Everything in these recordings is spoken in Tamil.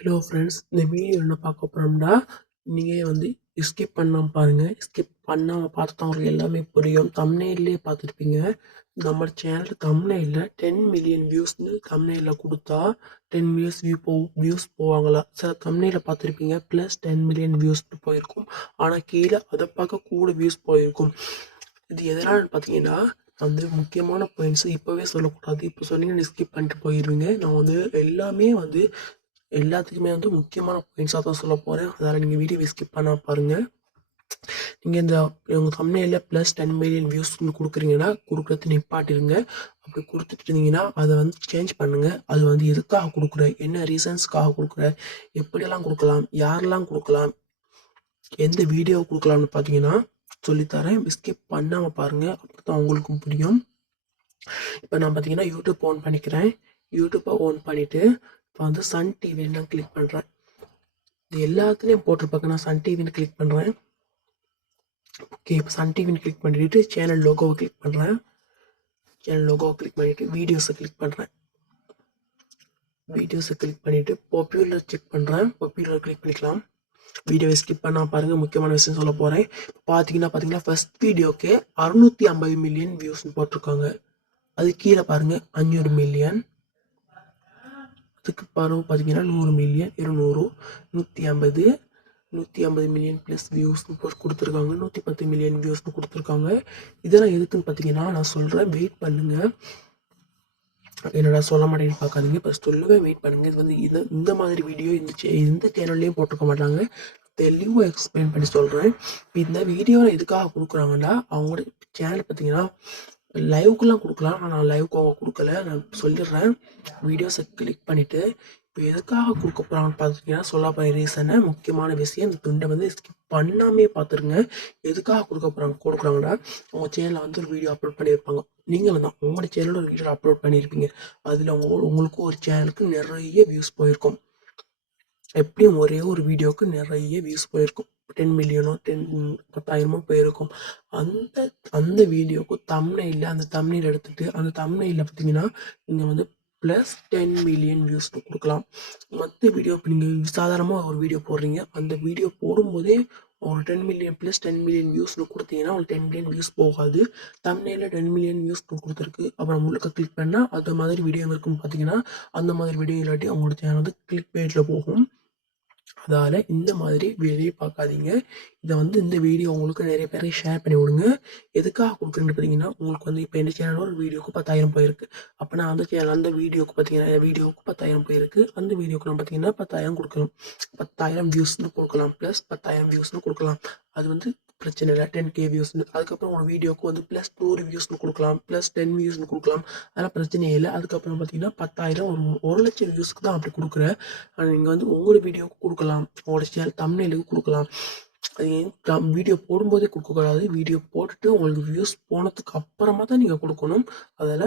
ஹலோ ஃப்ரெண்ட்ஸ் இந்த வீடியோ என்ன பார்க்க போகிறோம்னா நீங்கள் வந்து ஸ்கிப் பண்ணாமல் பாருங்கள் ஸ்கிப் பண்ணாமல் பார்த்து தான் உங்களுக்கு எல்லாமே புரியும். தம்ப்நெயில்லே பார்த்துருப்பீங்க. நம்ம சேனல் தம்ப்நெயிலில் டென் மில்லியன் வியூஸ்னு தம்ப்நெயிலில் கொடுத்தா டென் வியூஸ் வியூ போ வியூஸ் போவாங்களா? சில தம்ப்நெயிலில் பார்த்துருப்பீங்க ப்ளஸ் டென் மில்லியன் வியூஸ் போயிருக்கும். ஆனால் கீழே அதை பார்க்க கூட வியூஸ் போயிருக்கும். இது எதனால் பார்த்தீங்கன்னா வந்து முக்கியமான பாயிண்ட்ஸ் இப்போவே சொல்லக்கூடாது. இப்போ சொன்னீங்கன்னா ஸ்கிப் பண்ணிட்டு போயிடுவீங்க நான் வந்து எல்லாமே வந்து எல்லாத்துக்குமே வந்து முக்கியமான பாயிண்ட்ஸாக தான் சொல்ல போகிறேன் அதனால் நீங்கள் வீடியோவை ஸ்கிப் பண்ணால் பாருங்கள் நீங்கள் இந்த உங்கள் கம்பெனியில் ப்ளஸ் டென் மில்லியன் வந்து கொடுக்குறீங்கன்னா கொடுக்குறது நிப்பாட்டிடுங்க அப்படி கொடுத்துட்டு இருந்தீங்கன்னா அதை வந்து சேஞ்ச் பண்ணுங்கள் அது வந்து எதுக்காக கொடுக்குற? என்ன ரீசன்ஸ்க்காக கொடுக்குற? எப்படியெல்லாம் கொடுக்கலாம்? யாரெல்லாம் கொடுக்கலாம்? எந்த வீடியோ கொடுக்கலாம்னு பார்த்தீங்கன்னா சொல்லித்தரேன். ஸ்கிப் பண்ணாமல் பாருங்கள் அப்படி தான் உங்களுக்கும் புரியும். இப்போ நான் பார்த்தீங்கன்னா யூடியூப் ஓன் பண்ணிக்கிறேன். யூடியூப்பை ஓன் பண்ணிவிட்டு இப்போ வந்து சன் டிவின்னு நான் கிளிக் பண்ணுறேன் இது எல்லாத்துலேயும் போட்டிருப்பாங்க. நான் சன் டிவின்னு கிளிக் பண்ணுறேன் ஓகே இப்போ சன் டிவின்னு கிளிக் பண்ணிவிட்டு சேனல் லோகோவை கிளிக் பண்ணுறேன் சேனல் லோகோவை கிளிக் பண்ணிவிட்டு வீடியோஸை கிளிக் பண்ணுறேன் வீடியோஸை கிளிக் பண்ணிவிட்டு பாப்புலர் செக் பண்ணுறேன் பாப்புலர் கிளிக் பண்ணிக்கலாம். வீடியோவை ஸ்கிப் பண்ணால் பாருங்கள் முக்கியமான விஷயம் சொல்ல போகிறேன் பார்த்தீங்கன்னா பார்த்தீங்கன்னா ஃபர்ஸ்ட் வீடியோக்கே அறுநூற்றி ஐம்பது மில்லியன் வியூஸ்னு போட்டிருக்காங்க. அது கீழே பாருங்கள் அஞ்சூறு மில்லியன் அதுக்கு பிறகு பார்த்தீங்கன்னா நூறு மில்லியன் இருநூறு நூற்றி ஐம்பது நூற்றி ஐம்பது மில்லியன் ப்ளஸ் வியூஸ்னு போஸ்ட் கொடுத்துருக்காங்க. நூற்றி பத்து மில்லியன் வியூஸ்னு கொடுத்துருக்காங்க. இதெல்லாம் எதுக்குன்னு பார்த்தீங்கன்னா நான் சொல்கிறேன் வெயிட் பண்ணுங்கள் என்னடா சொல்ல மாட்டேன்னு பார்க்காதீங்க. இப்போ சொல்லுவேன் வெயிட் பண்ணுங்கள் இது வந்து இது இந்த மாதிரி வீடியோ இந்த சே எந்த சேனல்லையும் போட்டிருக்க மாட்டாங்க. தெளிவாக எக்ஸ்பிளைன் பண்ணி சொல்கிறேன் இப்போ இந்த வீடியோவில் எதுக்காக கொடுக்குறாங்கன்னா அவங்களோட சேனல் பார்த்தீங்கன்னா லைவுக்குலாம் கொடுக்கலாம். ஆனால் நான் லைவுக்கு அவங்க கொடுக்கல. நான் சொல்லிடுறேன். வீடியோஸை கிளிக் பண்ணிவிட்டு இப்போ எதுக்காக கொடுக்க போகிறாங்கன்னு பார்த்துட்டிங்கன்னா சொல்ல போகிற ரீசனை முக்கியமான விஷயம் இந்த துண்டை வந்து ஸ்கிப் பண்ணாமே பார்த்துருங்க எதுக்காக கொடுக்க போகிறாங்க கொடுக்குறாங்கன்னா உங்கள் சேனலில் வந்து ஒரு வீடியோ அப்லோட் பண்ணியிருப்பாங்க. நீங்களும் தான். உங்களோட சேனலில் ஒரு வீடியோ அப்லோட் பண்ணியிருப்பீங்க. அதில் உங்க உங்களுக்கும் ஒரு சேனலுக்கு நிறைய வியூஸ் போயிருக்கும். எப்படியும் ஒரே ஒரு வீடியோவுக்கு நிறைய வியூஸ் போயிருக்கும். டென் மில்லியனோ டென் பத்தாயிரமோ போயிருக்கும். அந்த அந்த வீடியோவுக்கு தம்னையில் அந்த தம்னையில் எடுத்துகிட்டு அந்த தம்னையில் பார்த்தீங்கன்னா நீங்கள் வந்து ப்ளஸ் டென் மில்லியன் வியூஸ் கொடுக்கலாம். மற்ற வீடியோ இப்போ நீங்கள் சாதாரணமாக ஒரு வீடியோ போடுறீங்க. அந்த வீடியோ போடும்போதே ஒரு ten million plus ten million வியூஸ்னு கொடுத்தீங்கன்னா உங்களுக்கு டென் மில்லியன் வியூஸ் போகாது. தமிழில் டென் மில்லியன் வியூஸ் கொடுத்துருக்கு. அப்புறம் முழுக்க கிளிக் பண்ணால் அது மாதிரி வீடியோ இருக்குன்னு பார்த்தீங்கன்னா அந்த மாதிரி வீடியோ இல்லாட்டி அவங்களோட சேனல் வந்து கிளிக் பேஜில் போகும். அதால் இந்த மாதிரி வேலையை பார்க்காதீங்க. இதை வந்து இந்த வீடியோ உங்களுக்கு நிறைய பேரை ஷேர் பண்ணி விடுங்க. எதுக்காக கொடுக்குறேன்னு பார்த்தீங்கன்னா உங்களுக்கு வந்து இப்போ என்ன சேனலோ ஒரு வீடியோக்கு பத்தாயிரம் போயிருக்கு. அப்போ நான் அந்த சேனல் அந்த வீடியோக்கு பார்த்தீங்கன்னா வீடியோவுக்கு பத்தாயிரம் போயிருக்கு. அந்த வீடியோக்கு நான் பார்த்தீங்கன்னா பத்தாயிரம் கொடுக்கணும் பத்தாயிரம் வியூஸ்னு கொடுக்கலாம். ப்ளஸ் பத்தாயிரம் வியூஸ்னு கொடுக்கலாம். அது வந்து பிரச்சனை இல்லை. டென் கே வியூஸ்னு அதுக்கப்புறம் உங்கள் வீடியோக்கு வந்து ப்ளஸ் நூறு வியூஸ்னு கொடுக்கலாம். ப்ளஸ் டென் வியூஸ்னு கொடுக்கலாம். அதெல்லாம் பிரச்சனையே இல்லை. அதுக்கப்புறம் பார்த்தீங்கன்னா பத்தாயிரம் ஒரு ஒரு லட்சம் வியூஸ்க்கு தான் அப்படி கொடுக்குறேன். நீங்கள் வந்து உங்களோட வீடியோவுக்கு கொடுக்கலாம். உங்களோட சேனல் தமிழ்நிலுக்கு கொடுக்கலாம். அது வீடியோ போடும்போதே கொடுக்கக்கூடாது. வீடியோ போட்டுட்டு உங்களுக்கு வியூஸ் போனதுக்கு அப்புறமா தான் நீங்கள் கொடுக்கணும். அதில்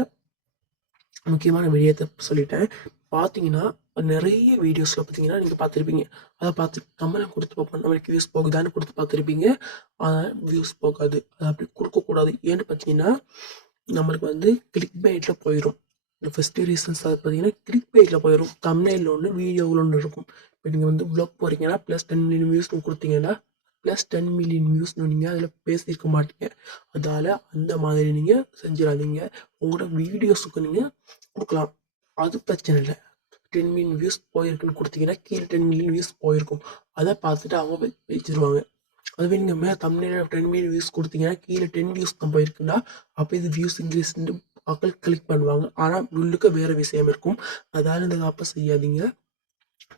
முக்கியமான விடயத்தை சொல்லிட்டேன். பார்த்தீங்கன்னா நிறைய வீடியோஸில் பார்த்தீங்கன்னா நீங்கள் பார்த்துருப்பீங்க அதை பார்த்து நம்மளும் கொடுத்து பார்ப்போம். நம்மளுக்கு வியூஸ் போகுதான்னு கொடுத்து பார்த்துருப்பீங்க ஆனால் வியூஸ் போகாது. அதை அப்படி கொடுக்கக்கூடாது. ஏன்னு பார்த்தீங்கன்னா நம்மளுக்கு வந்து கிளிக் பைட்டில் போயிடும் இந்த ஃபஸ்ட்டு ரீசன்ஸ் அது பார்த்தீங்கன்னா கிளிக் பைட்டில் போயிடும் தமிழில் ஒன்று வீடியோவில் ஒன்று இருக்கும். இப்போ நீங்கள் வந்து ப்ளாக் போகிறீங்கன்னா ப்ளஸ் டென் மில்லியன் வியூஸ்னு கொடுத்தீங்கன்னா ப்ளஸ் டென் மில்லியன் வியூஸ்னு நீங்கள் அதில் பேசியிருக்க மாட்டீங்க. அதால் அந்த மாதிரி நீங்கள் செஞ்சிடாதீங்க. உங்களோட வீடியோஸுக்கு நீங்கள் கொடுக்கலாம். அது பிரச்சனை இல்லை. டென் மில்லியன் வியூஸ் போயிருக்குன்னு கொடுத்தீங்கன்னா கீழே டென் மில்லியன் வியூஸ் போயிருக்கும். அதை பார்த்துட்டு அவங்க வச்சிருவாங்க அதுவே நீங்கள் மேலே தமிழில் டென் மில்லியன் வியூஸ் கொடுத்தீங்கன்னா கீழே டென் வியூஸ் தான் போயிருக்குன்னா அப்போ இது வியூஸ் இன்க்ரீஸ்ன்ட்டு மக்கள் கிளிக் பண்ணுவாங்க. ஆனால் உள்ளுக்கு வேறு விஷயம் இருக்கும். அதால் இந்த தப்பை செய்யாதீங்க.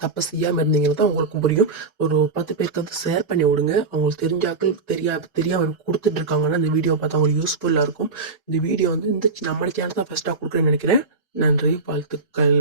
தப்பை செய்யாமல் இருந்தீங்கன்னா தான் உங்களுக்கும் புரியும். ஒரு பத்து பேருக்கு வந்து ஷேர் பண்ணி விடுங்க. அவங்களுக்கு தெரிஞ்சாக்கள் தெரியா தெரியாமல் கொடுத்துட்டு இருக்காங்கன்னா இந்த வீடியோ பார்த்தா அவங்களுக்கு யூஸ்ஃபுல்லாக இருக்கும். இந்த வீடியோ வந்து இந்த நம்ம சேனல் தான் ஃபஸ்ட்டாக கொடுக்குறேன்னு நினைக்கிறேன். நன்றி வாழ்த்துக்கள்.